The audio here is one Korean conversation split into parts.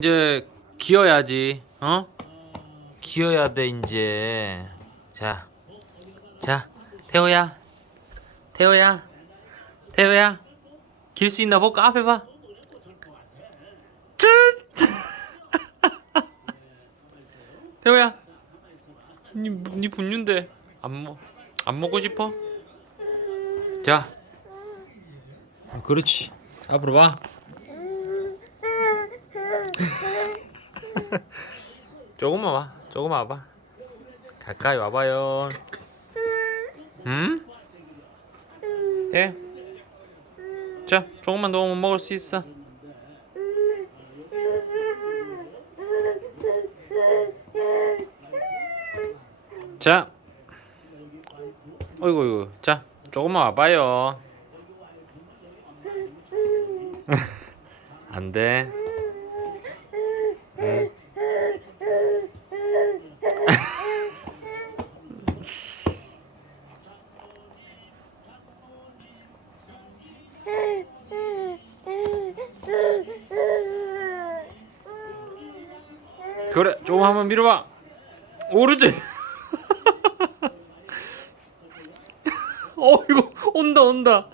이제 기어야지 어? 기어야 돼 이제 자, 자 태호야 태호야 태호야 길 수 있나 볼까 앞에 봐 짠! 태호야 니, 니 분유인데 안, 먹, 안 먹고 싶어? 자 그렇지 앞으로 와 조금만 와 조금만 와봐. 가까이 와봐요. 음? 예? 자 조금만 더 먹을 수 있어. 자. 어이구 어이구. 자 조금만 와봐요. 안 돼 그래 조금 한번 밀어봐. 오르지? 어 이거 온다 온다.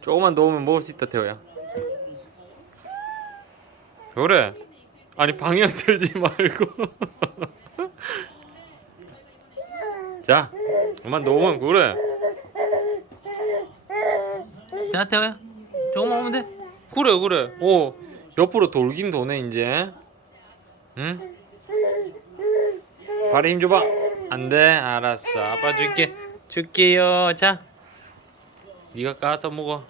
조금만 더 오면 먹을 수 있다 태호야. 그래. 아니 방향 틀지 말고. 자더 오면 그래. 자 태호야. 조금만 오면 돼 그래 그래. 오 옆으로 돌긴 도네 이제. 응? 발에 힘 줘봐. 안돼. 알았어. 아빠 줄게. 줄게요. 자 네가 까서 먹어